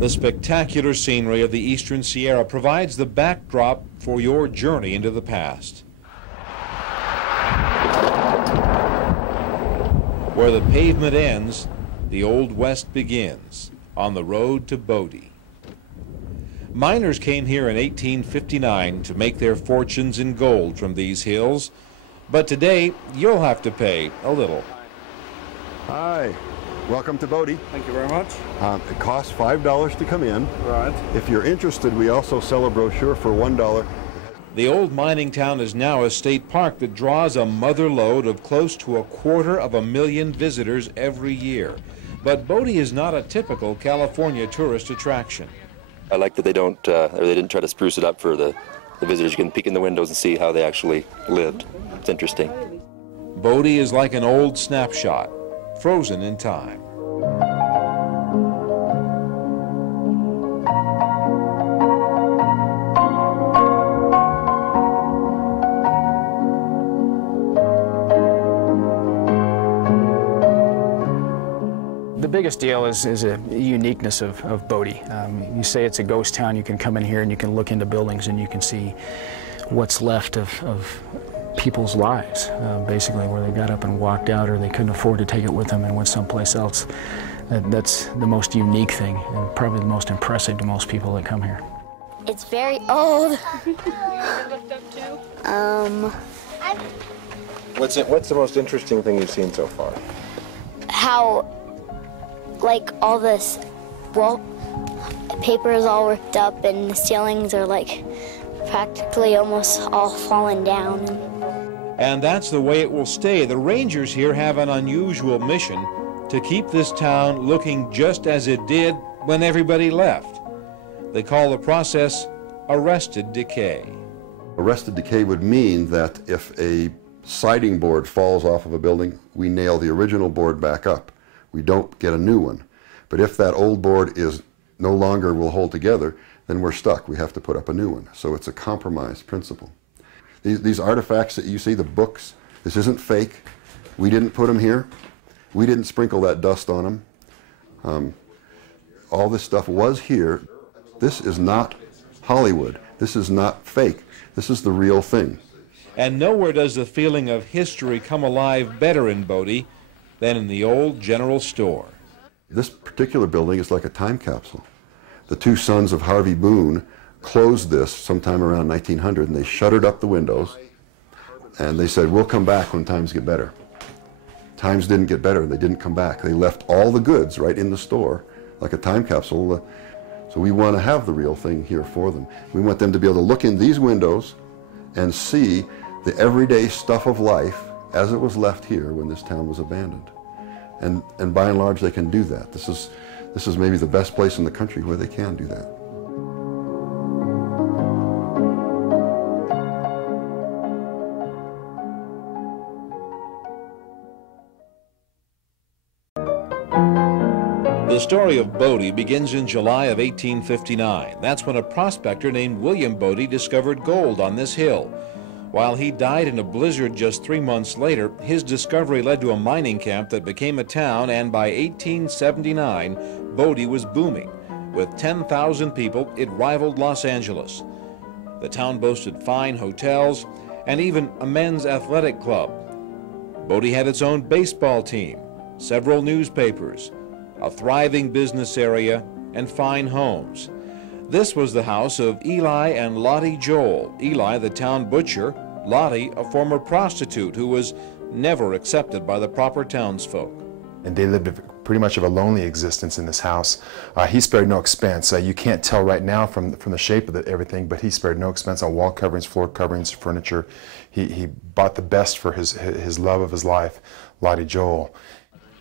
The spectacular scenery of the Eastern Sierra provides the backdrop for your journey into the past. Where the pavement ends, the Old West begins, on the road to Bodie. Miners came here in 1859 to make their fortunes in gold from these hills, but today you'll have to pay a little. Hi, welcome to Bodie. Thank you very much. It costs $5 to come in. Right. If you're interested, we also sell a brochure for $1. The old mining town is now a state park that draws a mother lode of close to 250,000 visitors every year. But Bodie is not a typical California tourist attraction. I like that they didn't try to spruce it up for the visitors. You can peek in the windows and see how they actually lived. It's interesting. Bodie is like an old snapshot, frozen in time. The biggest deal is a uniqueness of Bodie. You say it's a ghost town, you can come in here and you can look into buildings and you can see what's left of people's lives, basically, where they got up and walked out or they couldn't afford to take it with them and went someplace else. That's the most unique thing and probably the most impressive to most people that come here. It's very old. What's the most interesting thing you've seen so far? How, like, all this wallpaper is all ripped up and the ceilings are like practically almost all fallen down. And that's the way it will stay. The rangers here have an unusual mission to keep this town looking just as it did when everybody left. They call the process arrested decay. Arrested decay would mean that if a siding board falls off of a building, we nail the original board back up. We don't get a new one. But if that old board is no longer will hold together, then we're stuck. We have to put up a new one. So it's a compromise principle. These artifacts that you see, the books, this isn't fake. We didn't put them here. We didn't sprinkle that dust on them. All this stuff was here. This is not Hollywood. This is not fake. This is the real thing. And nowhere does the feeling of history come alive better in Bodie than in the old general store. This particular building is like a time capsule. The two sons of Harvey Boone closed this sometime around 1900, and they shuttered up the windows, and they said, we'll come back when times get better. Times didn't get better, and they didn't come back. They left all the goods right in the store, like a time capsule. So we want to have the real thing here for them. We want them to be able to look in these windows and see the everyday stuff of life as it was left here when this town was abandoned. And by and large, they can do that. This is maybe the best place in the country where they can do that. The story of Bodie begins in July of 1859. That's when a prospector named William Bodie discovered gold on this hill. While he died in a blizzard just 3 months later, his discovery led to a mining camp that became a town, and by 1879, Bodie was booming. With 10,000 people, it rivaled Los Angeles. The town boasted fine hotels and even a men's athletic club. Bodie had its own baseball team, several newspapers, a thriving business area, and fine homes. This was the house of Eli and Lottie Joel. Eli, the town butcher, Lottie, a former prostitute who was never accepted by the proper townsfolk. And they lived pretty much of a lonely existence in this house. He spared no expense. You can't tell right now from the shape of everything, but he spared no expense on wall coverings, floor coverings, furniture. He bought the best for his love of his life, Lottie Joel.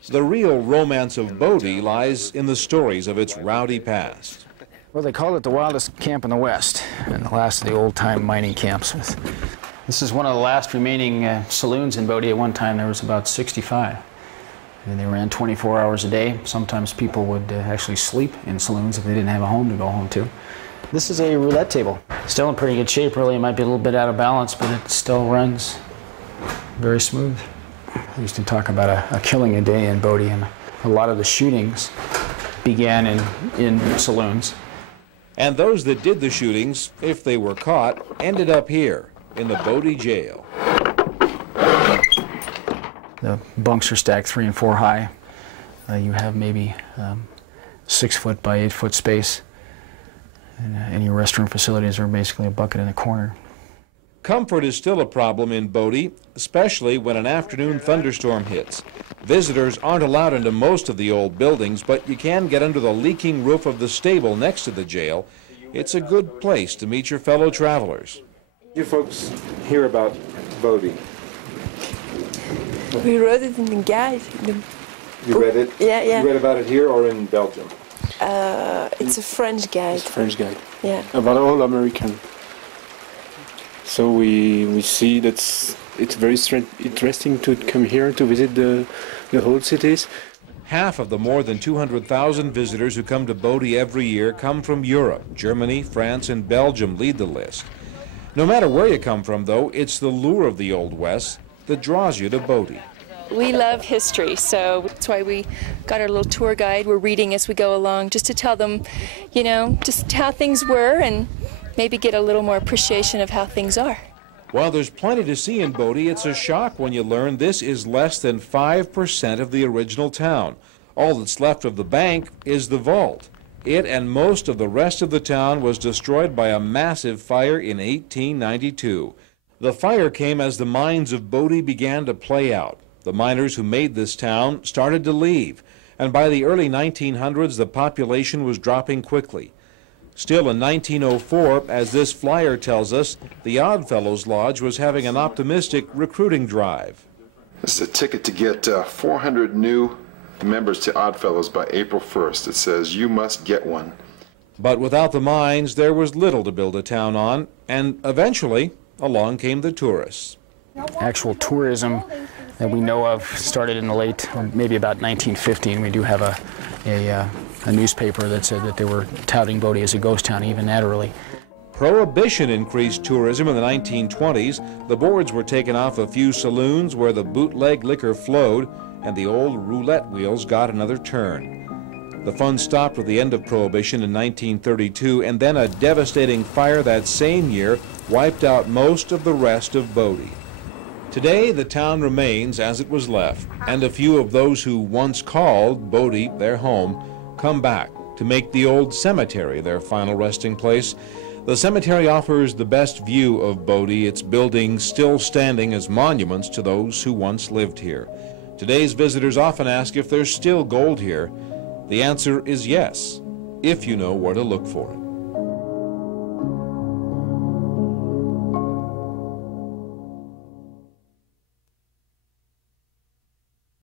The real romance of Bodie lies in the stories of its rowdy past. Well, they called it the wildest camp in the West, and the last of the old-time mining camps. This is one of the last remaining saloons in Bodie. At one time, there was about 65. And they ran 24 hours a day. Sometimes people would actually sleep in saloons if they didn't have a home to go home to. This is a roulette table. Still in pretty good shape, really. It might be a little bit out of balance, but it still runs very smooth. I used to talk about a killing a day in Bodie, and a lot of the shootings began in saloons. And those that did the shootings, if they were caught, ended up here in the Bodie jail. The bunks are stacked 3 and 4 high. You have maybe 6 foot by 8 foot space. And any restroom facilities are basically a bucket in a corner. Comfort is still a problem in Bodie, especially when an afternoon thunderstorm hits. Visitors aren't allowed into most of the old buildings, but you can get under the leaking roof of the stable next to the jail. It's a good place to meet your fellow travelers. You folks hear about Bodie? We wrote it in the guide. You read it? Yeah, yeah. You read about it here or in Belgium? It's a French guide. It's a French guide. Yeah. About all American. So we see that it's very interesting to come here to visit the old cities. Half of the more than 200,000 visitors who come to Bodie every year come from Europe. Germany, France, and Belgium lead the list. No matter where you come from, though, it's the lure of the Old West that draws you to Bodie. We love history, so that's why we got our little tour guide. We're reading as we go along, just to tell them, you know, just how things were and maybe get a little more appreciation of how things are. While there's plenty to see in Bodie, it's a shock when you learn this is less than 5% of the original town. All that's left of the bank is the vault. It and most of the rest of the town was destroyed by a massive fire in 1892. The fire came as the mines of Bodie began to play out. The miners who made this town started to leave, and by the early 1900s the population was dropping quickly. Still in 1904, as this flyer tells us, the Oddfellows Lodge was having an optimistic recruiting drive. This is a ticket to get 400 new members to Oddfellows by April 1st. It says you must get one. But without the mines, there was little to build a town on, and eventually along came the tourists. Actual tourism that we know of started in the late, maybe about 1950, and we do have a newspaper that said that they were touting Bodie as a ghost town even that early. Prohibition increased tourism in the 1920s. The boards were taken off a few saloons where the bootleg liquor flowed, and the old roulette wheels got another turn. The fun stopped with the end of Prohibition in 1932, and then a devastating fire that same year wiped out most of the rest of Bodie. Today, the town remains as it was left, and a few of those who once called Bodie their home come back to make the old cemetery their final resting place. The cemetery offers the best view of Bodie, its buildings still standing as monuments to those who once lived here. Today's visitors often ask if there's still gold here. The answer is yes, if you know where to look for it.